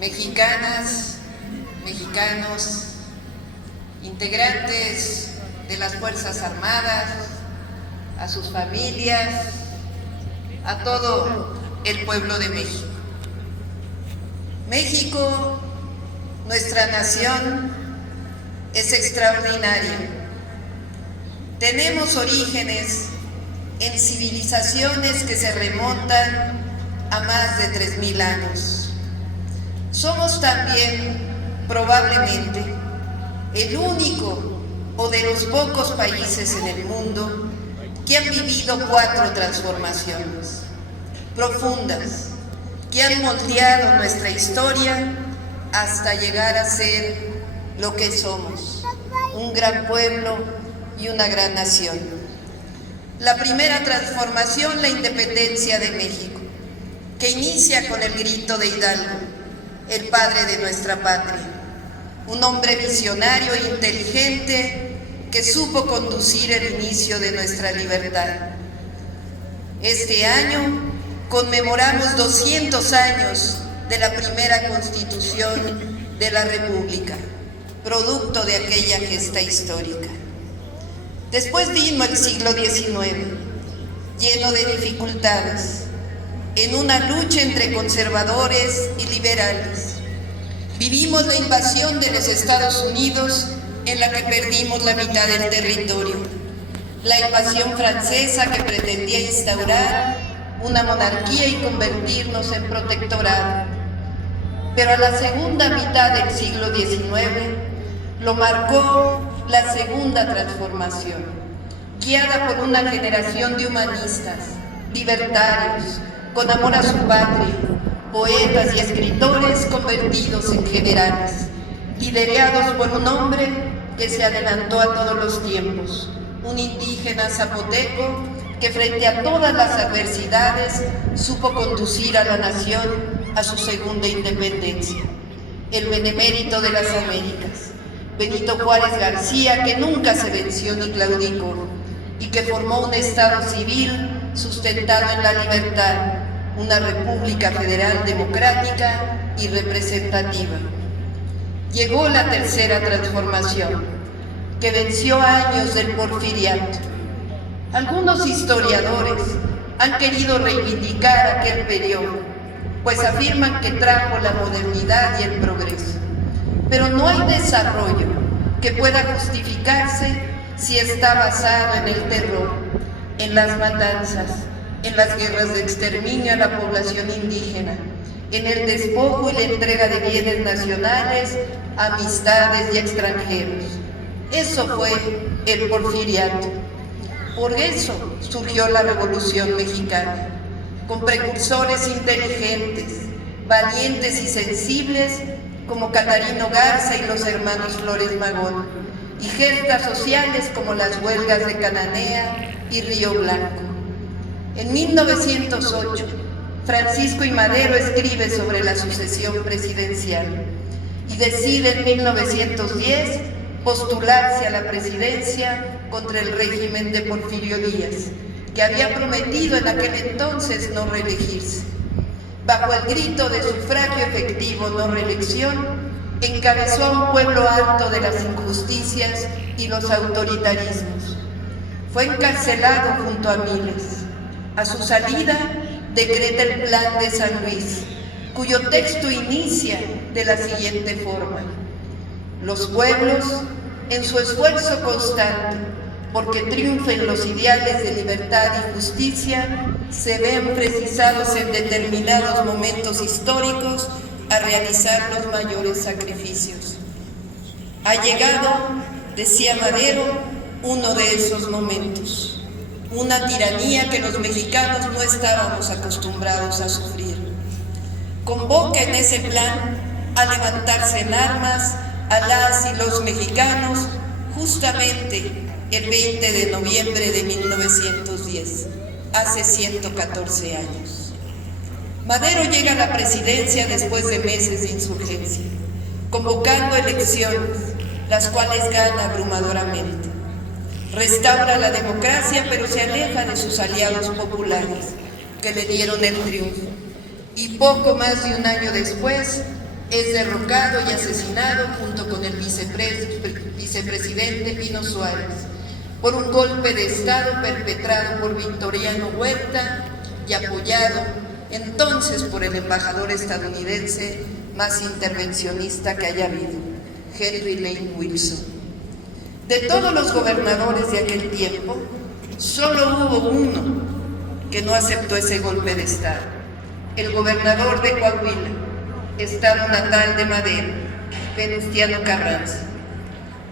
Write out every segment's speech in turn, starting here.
mexicanas, mexicanos, integrantes de las Fuerzas Armadas, a sus familias, a todo el pueblo de México. México, nuestra nación, es extraordinaria. Tenemos orígenes en civilizaciones que se remontan a más de 3000 años. Somos también, probablemente, el único o de los pocos países en el mundo que han vivido 4 transformaciones profundas, que han moldeado nuestra historia hasta llegar a ser lo que somos, un gran pueblo y una gran nación. La primera transformación, la independencia de México, que inicia con el grito de Hidalgo, el padre de nuestra patria, un hombre visionario e inteligente que supo conducir el inicio de nuestra libertad. Este año conmemoramos 200 años de la primera Constitución de la República, producto de aquella gesta histórica. Después vino el siglo XIX, lleno de dificultades, en una lucha entre conservadores y liberales. Vivimos la invasión de los Estados Unidos, en la que perdimos la mitad del territorio, la invasión francesa que pretendía instaurar una monarquía y convertirnos en protectorado. Pero a la segunda mitad del siglo XIX lo marcó la segunda transformación, guiada por una generación de humanistas, libertarios, con amor a su patria, poetas y escritores convertidos en generales, liderados por un hombre que se adelantó a todos los tiempos, un indígena zapoteco que frente a todas las adversidades supo conducir a la nación a su segunda independencia, el benemérito de las Américas, Benito Juárez García, que nunca se venció ni claudicó y que formó un Estado civil sustentado en la libertad, una república federal democrática y representativa. Llegó la tercera transformación, que venció años del porfiriato. Algunos historiadores han querido reivindicar aquel periodo, pues afirman que trajo la modernidad y el progreso. Pero no hay desarrollo que pueda justificarse si está basado en el terror, en las matanzas, en las guerras de exterminio a la población indígena, en el despojo y la entrega de bienes nacionales, amistades y extranjeros. Eso fue el porfiriato. Por eso surgió la Revolución Mexicana, con precursores inteligentes, valientes y sensibles como Catarino Garza y los hermanos Flores Magón, y gestas sociales como las huelgas de Cananea y Río Blanco. En 1908, Francisco I. Madero escribe sobre la sucesión presidencial y decide en 1910 postularse a la presidencia contra el régimen de Porfirio Díaz, que había prometido en aquel entonces no reelegirse. Bajo el grito de sufragio efectivo, no reelección, encabezó a un pueblo harto de las injusticias y los autoritarismos. Fue encarcelado junto a miles. A su salida, decreta el Plan de San Luis, cuyo texto inicia de la siguiente forma: los pueblos, en su esfuerzo constante porque triunfen los ideales de libertad y justicia, se ven precisados en determinados momentos históricos a realizar los mayores sacrificios. Ha llegado, decía Madero, uno de esos momentos, una tiranía que los mexicanos no estábamos acostumbrados a sufrir. Convoca en ese plan a levantarse en armas a las y los mexicanos justamente el 20 de noviembre de 1910, hace 114 años. Madero llega a la presidencia después de meses de insurgencia, convocando elecciones, las cuales gana abrumadoramente. Restaura la democracia, pero se aleja de sus aliados populares, que le dieron el triunfo. Y poco más de un año después, Es derrocado y asesinado junto con el vicepresidente Pino Suárez por un golpe de Estado perpetrado por Victoriano Huerta y apoyado entonces por el embajador estadounidense más intervencionista que haya habido, Henry Lane Wilson. De todos los gobernadores de aquel tiempo, solo hubo uno que no aceptó ese golpe de Estado: el gobernador de Coahuila, estado natal de Madero, Venustiano Carranza.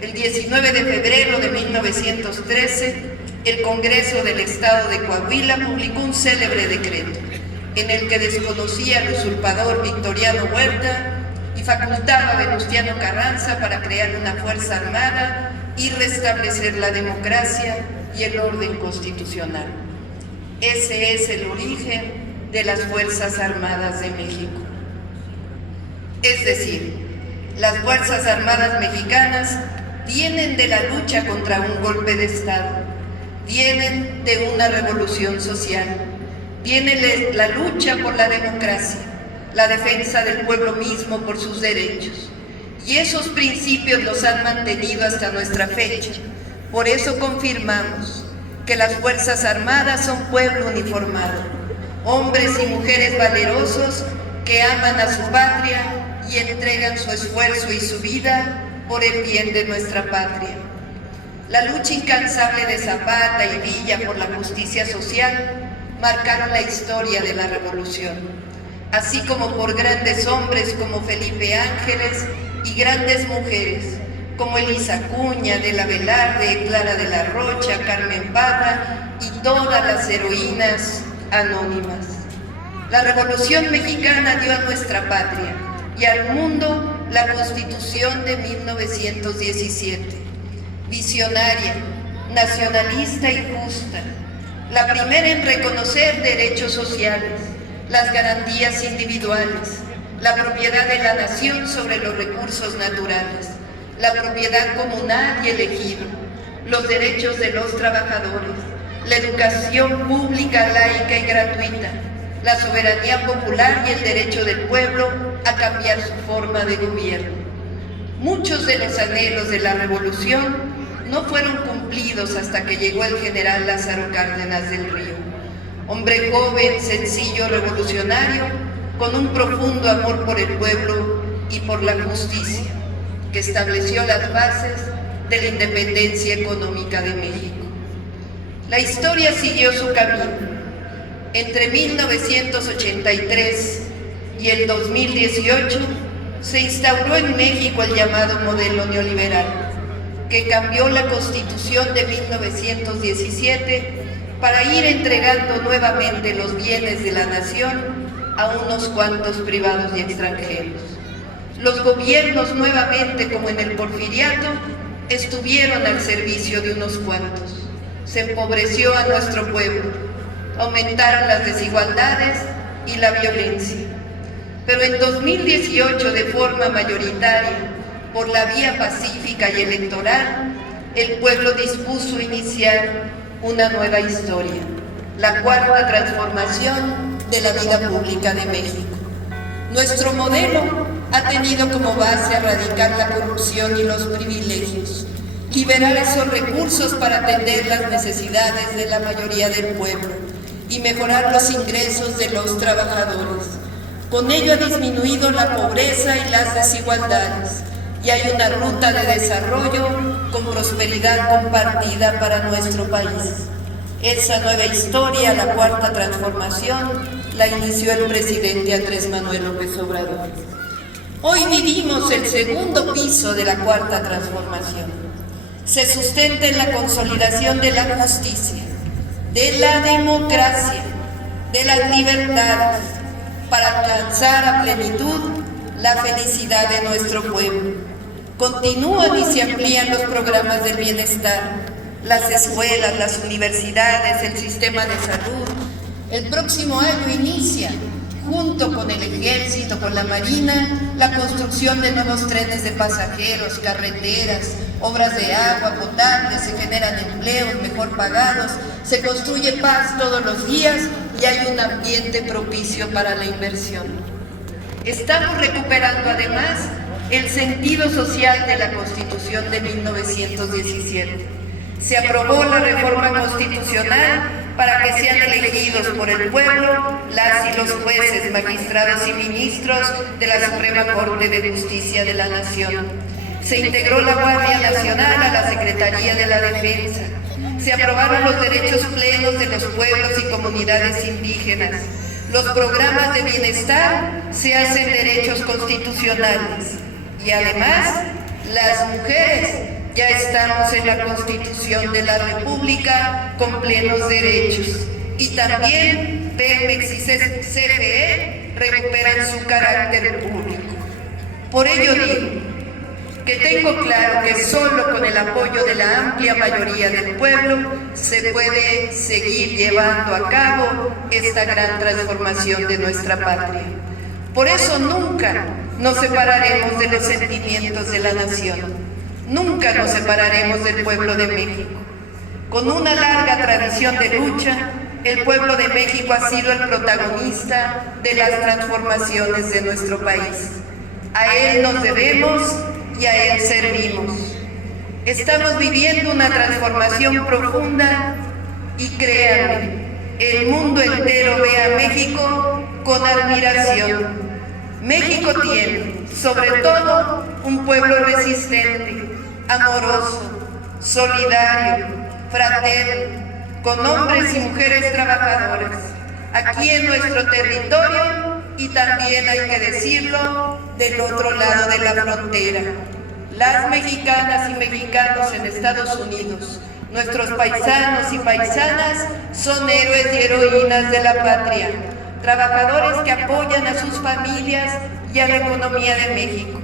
El 19 de febrero de 1913, el Congreso del Estado de Coahuila publicó un célebre decreto en el que desconocía al usurpador Victoriano Huerta y facultaba a Venustiano Carranza para crear una fuerza armada y restablecer la democracia y el orden constitucional. Ese es el origen de las Fuerzas Armadas de México. Es decir, las Fuerzas Armadas mexicanas vienen de la lucha contra un golpe de Estado, vienen de una revolución social, viene la lucha por la democracia, la defensa del pueblo mismo por sus derechos. Y esos principios los han mantenido hasta nuestra fecha. Por eso confirmamos que las Fuerzas Armadas son pueblo uniformado, hombres y mujeres valerosos que aman a su patria y entregan su esfuerzo y su vida por el bien de nuestra patria. La lucha incansable de Zapata y Villa por la justicia social marcaron la historia de la revolución, así como por grandes hombres como Felipe Ángeles y grandes mujeres como Elisa Acuña, de la Velarde, Clara de la Rocha, Carmen Parra y todas las heroínas anónimas. La Revolución Mexicana dio a nuestra patria y al mundo la Constitución de 1917, visionaria, nacionalista y justa, la primera en reconocer derechos sociales, las garantías individuales, la propiedad de la nación sobre los recursos naturales, la propiedad comunal y el ejido, los derechos de los trabajadores, la educación pública, laica y gratuita, la soberanía popular y el derecho del pueblo a cambiar su forma de gobierno. Muchos de los anhelos de la revolución no fueron cumplidos hasta que llegó el general Lázaro Cárdenas del Río, hombre joven, sencillo, revolucionario, con un profundo amor por el pueblo y por la justicia, que estableció las bases de la independencia económica de México. La historia siguió su camino. Entre 1983 y el 2018 se instauró en México el llamado modelo neoliberal, que cambió la Constitución de 1917 para ir entregando nuevamente los bienes de la nación a unos cuantos privados y extranjeros. Los gobiernos, nuevamente como en el Porfiriato, estuvieron al servicio de unos cuantos. Se empobreció a nuestro pueblo, aumentaron las desigualdades y la violencia. Pero en 2018, de forma mayoritaria, por la vía pacífica y electoral, el pueblo dispuso iniciar una nueva historia, la cuarta transformación de la vida pública de México. Nuestro modelo ha tenido como base erradicar la corrupción y los privilegios, liberar esos recursos para atender las necesidades de la mayoría del pueblo y mejorar los ingresos de los trabajadores. Con ello ha disminuido la pobreza y las desigualdades, y hay una ruta de desarrollo con prosperidad compartida para nuestro país. Esa nueva historia, la cuarta transformación, la inició el presidente Andrés Manuel López Obrador. Hoy vivimos el segundo piso de la cuarta transformación. Se sustenta en la consolidación de la justicia, de la democracia, de las libertades, para alcanzar a plenitud la felicidad de nuestro pueblo. Continúan y se amplían los programas del bienestar, las escuelas, las universidades, el sistema de salud. El próximo año inicia, junto con el Ejército, con la Marina, la construcción de nuevos trenes de pasajeros, carreteras, obras de agua potable, se generan empleos mejor pagados, se construye paz todos los días y hay un ambiente propicio para la inversión. Estamos recuperando además el sentido social de la Constitución de 1917. Se aprobó la reforma constitucional para que sean elegidos por el pueblo las y los jueces, magistrados y ministros de la Suprema Corte de Justicia de la Nación. Se integró la Guardia Nacional a la Secretaría de la Defensa. Se aprobaron los derechos plenos de los pueblos y comunidades indígenas. Los programas de bienestar se hacen derechos constitucionales. Y además, las mujeres ya estamos en la Constitución de la República con plenos derechos. Y también Pemex y CFE recuperan su carácter público. Por ello digo que tengo claro que solo con el apoyo de la amplia mayoría del pueblo se puede seguir llevando a cabo esta gran transformación de nuestra patria. Por eso nunca nos separaremos de los sentimientos de la nación, nunca nos separaremos del pueblo de México. Con una larga tradición de lucha, el pueblo de México ha sido el protagonista de las transformaciones de nuestro país. A él nos debemos y a él servimos. Estamos viviendo una transformación profunda y créanme, el mundo entero ve a México con admiración. México tiene, sobre todo, un pueblo resistente, amoroso, solidario, fraterno, con hombres y mujeres trabajadoras, aquí en nuestro territorio y también, hay que decirlo, del otro lado de la frontera. Las mexicanas y mexicanos en Estados Unidos, nuestros paisanos y paisanas, son héroes y heroínas de la patria, trabajadores que apoyan a sus familias y a la economía de México,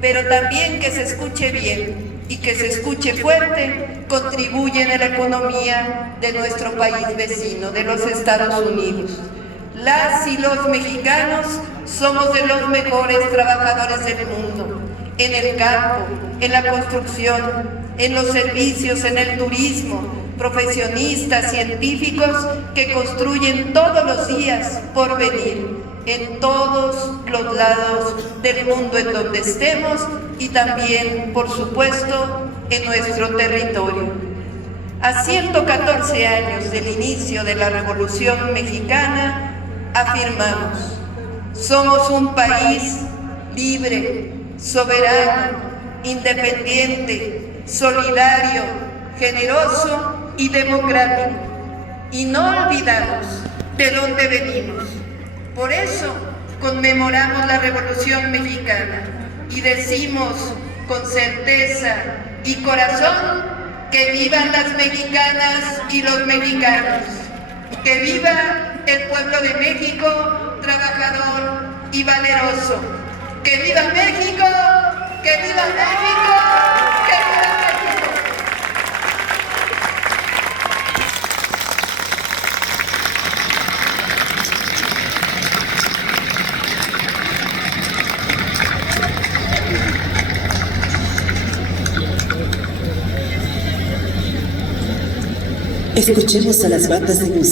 pero también, que se escuche bien y que se escuche fuerte, contribuyen a la economía de nuestro país vecino, de los Estados Unidos. Las y los mexicanos somos de los mejores trabajadores del mundo, en el campo, en la construcción, en los servicios, en el turismo, profesionistas, científicos que construyen todos los días por venir, en todos los lados del mundo en donde estemos y también, por supuesto, en nuestro territorio. A 114 años del inicio de la Revolución Mexicana, afirmamos: somos un país libre, soberano, independiente, solidario, generoso y democrático. Y no olvidamos de dónde venimos. Por eso conmemoramos la Revolución Mexicana y decimos con certeza y corazón que vivan las mexicanas y los mexicanos, que viva el pueblo de México, trabajador y valeroso. ¡Que viva México! ¡Que viva México! ¡Que viva México! Escuchemos a las bandas de música.